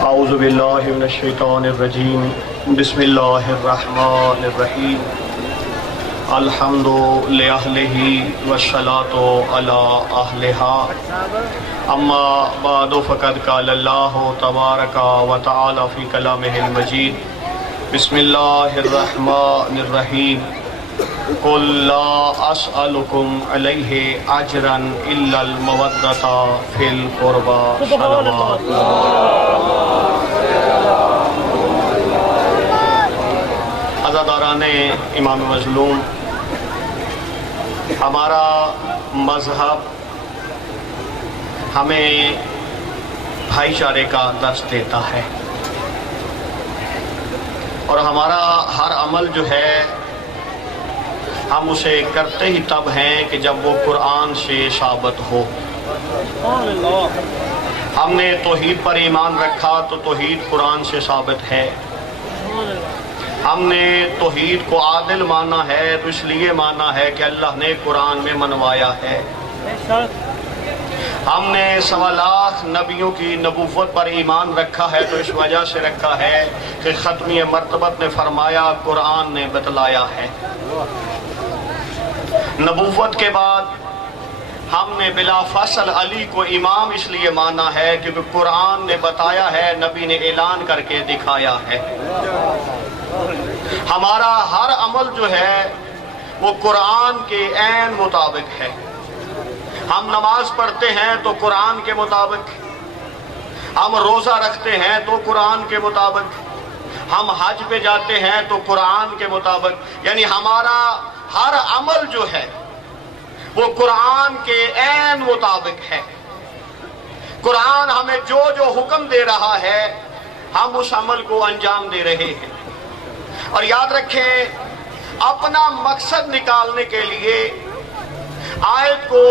اعوذ باللہ من الشیطان الرجیم بسم اللہ الرحمن الرحیم الحمد لأہلہ والصلاة علی اہلہا اما بعد فقد قال اللہ تبارک و تعالی فی کلامہ المجید بسم اللہ الرحمن الرحیم قل لا اسألکم علیہ اجرا الا المودۃ فی القربى صلوات عزاداران امام مظلوم، ہمارا مذہب ہمیں بھائی چارے کا درس دیتا ہے، اور ہمارا ہر عمل جو ہے ہم اسے کرتے ہی تب ہیں کہ جب وہ قرآن سے ثابت ہو۔ ہم نے توحید پر ایمان رکھا تو توحید قرآن سے ثابت ہے۔ ہم نے توحید کو عادل مانا ہے تو اس لیے مانا ہے کہ اللہ نے قرآن میں منوایا ہے۔ ہم نے 1.25 لاکھ نبیوں کی نبوت پر ایمان رکھا ہے تو اس وجہ سے رکھا ہے کہ ختمی مرتبت نے فرمایا، قرآن نے بتلایا ہے۔ نبوت کے بعد ہم نے بلا فصل علی کو امام اس لیے مانا ہے کیونکہ قرآن نے بتایا ہے، نبی نے اعلان کر کے دکھایا ہے۔ ہمارا ہر عمل جو ہے وہ قرآن کے عین مطابق ہے۔ ہم نماز پڑھتے ہیں تو قرآن کے مطابق، ہم روزہ رکھتے ہیں تو قرآن کے مطابق، ہم حج پہ جاتے ہیں تو قرآن کے مطابق، یعنی ہمارا ہر عمل جو ہے وہ قرآن کے عین مطابق ہے۔ قرآن ہمیں جو جو حکم دے رہا ہے ہم اس عمل کو انجام دے رہے ہیں۔ اور یاد رکھیں، اپنا مقصد نکالنے کے لیے آیت کو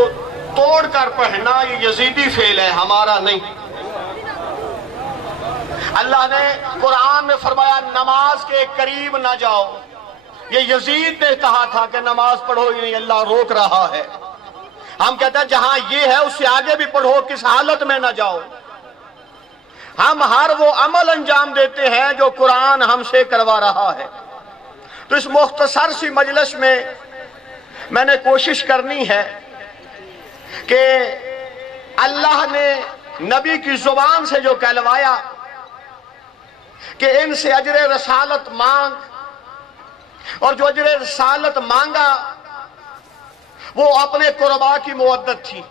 توڑ کر پڑھنا یہ یزیدی فعل ہے، ہمارا نہیں۔ اللہ نے قرآن میں فرمایا نماز کے قریب نہ جاؤ، یہ یزید نے کہا تھا کہ نماز پڑھو ہی نہیں، اللہ روک رہا ہے۔ ہم کہتے ہیں جہاں یہ ہے اس سے آگے بھی پڑھو، کس حالت میں نہ جاؤ۔ ہم ہر وہ عمل انجام دیتے ہیں جو قرآن ہم سے کروا رہا ہے۔ تو اس مختصر سی مجلس میں نے کوشش کرنی ہے کہ اللہ نے نبی کی زبان سے جو کہلوایا کہ ان سے اجر رسالت مانگ، اور جو اجر رسالت مانگا وہ اپنے قربا کی مودت تھی،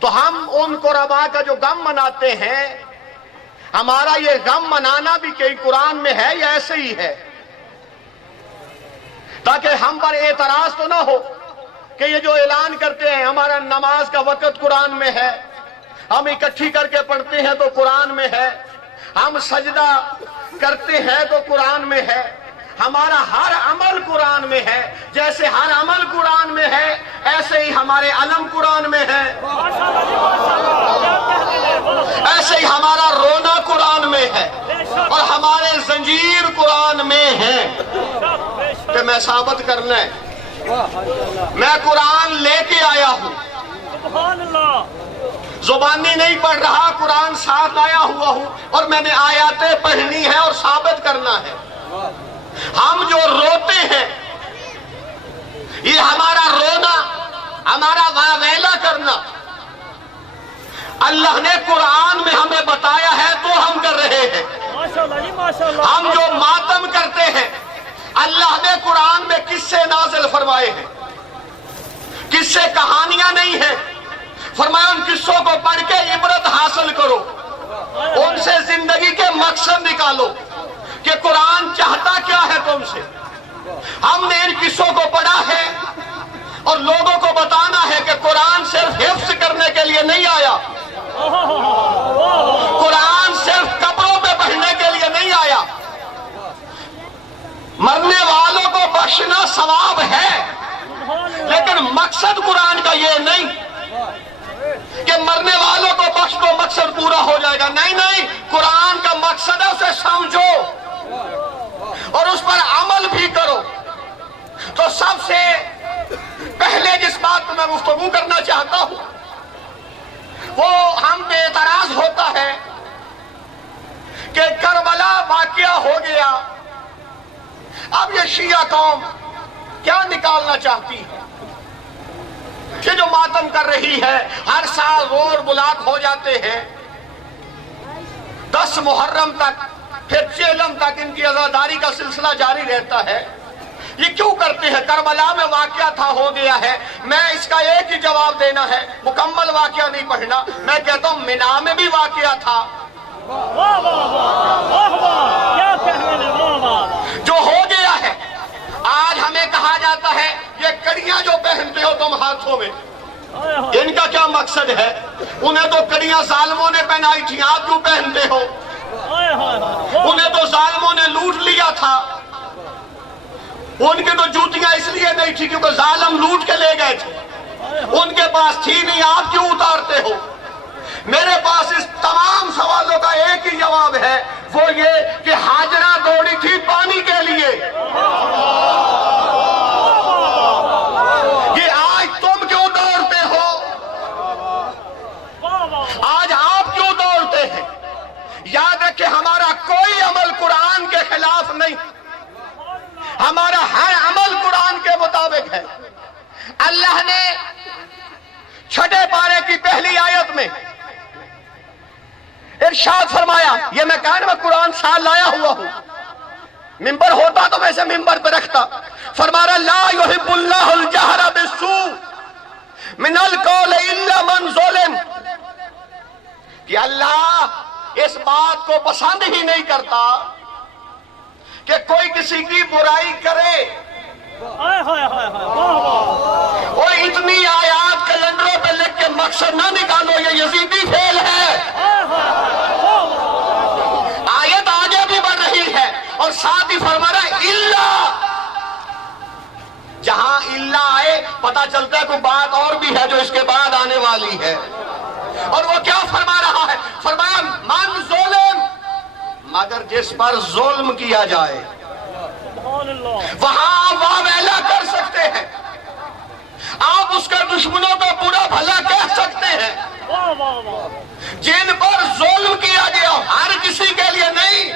تو ہم ان قربا کا جو غم مناتے ہیں، ہمارا یہ غم منانا بھی کئی قرآن میں ہے یا ایسے ہی ہے، تاکہ ہم پر اعتراض تو نہ ہو کہ یہ جو اعلان کرتے ہیں ہمارا نماز کا وقت قرآن میں ہے، ہم اکٹھی کر کے پڑھتے ہیں تو قرآن میں ہے، ہم سجدہ کرتے ہیں تو قرآن میں ہے، ہمارا ہر عمل قرآن میں ہے۔ جیسے ہر عمل قرآن میں ہے ایسے ہی ہمارے علم قرآن میں ہے، ایسے ہی ہمارا رونا قرآن میں ہے، اور ہمارے زنجیر قرآن میں ہیں۔ کہ میں ثابت کرنا ہے میں قرآن لے کے آیا ہوں، زبانی نہیں پڑھ رہا، قرآن ساتھ آیا ہوا ہوں، اور میں نے آیاتیں پڑھنی ہے اور ثابت کرنا ہے۔ ہم جو روتے ہیں یہ ہمارا رونا، ہمارا واویلا کرنا اللہ نے قرآن میں ہمیں بتایا ہے تو ہم کر رہے ہیں۔ ہم جو ماتم کرتے ہیں اللہ نے قرآن میں قصے نازل فرمائے ہیں، قصے کہانیاں نہیں ہیں، فرمایا ان قصوں کو پڑھ کے عبرت حاصل کرو، ان سے زندگی کے مقصد نکالو کہ قرآن چاہتا کیا ہے تم سے۔ ہم نے ان قصوں کو پڑھا ہے اور لوگوں کو بتانا ہے کہ قرآن صرف حفظ کرنے کے لیے نہیں آیا، قرآن صرف قبروں پہ پڑھنے کے لیے نہیں آیا، مرنے والوں کو بخشنا ثواب ہے، لیکن مقصد قرآن کا یہ نہیں کہ مرنے والوں کو بخش دو مقصد پورا ہو جائے گا، نہیں نہیں، قرآن کا مقصد ہے اسے سمجھو اور اس پر عمل بھی کرو۔ تو سب سے پہلے میں گفتگو کرنا چاہتا ہوں وہ ہم پہ اعتراض ہوتا ہے کہ کربلا واقعہ ہو گیا، اب یہ شیعہ قوم کیا نکالنا چاہتی ہے؟ یہ جو ماتم کر رہی ہے، ہر سال روڈ بلاک ہو جاتے ہیں، 10 محرم تک، پھر چہلم تک ان کی عزاداری کا سلسلہ جاری رہتا ہے، یہ کیوں کرتے ہیں؟ کربلا میں واقعہ تھا، ہو گیا ہے، میں اس کا ایک ہی جواب دینا ہے، مکمل واقعہ نہیں پڑھنا، میں کہتا ہوں مینا میں بھی واقعہ تھا جو ہو گیا ہے۔ آج ہمیں کہا جاتا ہے یہ کڑیاں جو پہنتے ہو تم ہاتھوں میں، ان کا کیا مقصد ہے؟ انہیں تو کڑیاں ظالموں نے پہنائی تھی، آپ کیوں پہنتے ہو؟ انہیں تو ظالموں نے لوٹ لیا تھا، ان کی تو جوتیاں اس لیے نہیں تھی کیونکہ ظالم لوٹ کے لے گئے تھے، ان کے پاس تھی نہیں، آپ کیوں اتارتے ہو؟ میرے پاس اس تمام سوالوں کا ایک ہی جواب ہے، وہ یہ کہ ہاجرہ دوڑی تھی پانی کے لیے۔ یہ آج تم کیوں دوڑتے ہو؟ آج آپ کیوں دوڑتے ہیں؟ یاد رکھیں ہمارا کوئی عمل قرآن کے خلاف نہیں، ہمارا ہر عمل قرآن کے مطابق ہے۔ اللہ نے 6 پارے کی پہلی آیت میں ارشاد فرمایا، یہ میں کہا میں قرآن سال لایا ہوا ہوں، ممبر ہوتا تو میں اسے ممبر پہ رکھتا، فرما رہا لا یحب اللہ الجہر بالسوء من القول الا من ظلم، کہ اللہ اس بات کو پسند ہی نہیں کرتا کہ کوئی کسی کی برائی کرے۔ اور اتنی آیات کیلنڈروں پہ لکھ کے مقصد نہ نکالو، یہ یزیدی فعل ہے۔ آیت آگے بھی بڑھ رہی ہے اور ساتھ ہی فرما رہا ہے الا، جہاں الا آئے پتا چلتا ہے کوئی بات اور بھی ہے جو اس کے بعد آنے والی ہے، اور وہ کیا فرما رہا ہے؟ فرمایا من ظلم، مگر جس پر ظلم کیا جائے وہاں آپ واویلا کر سکتے ہیں، آپ اس کے دشمنوں کو برا بھلا کہہ سکتے ہیں، جن پر ظلم کیا گیا ہر کسی کے لیے نہیں،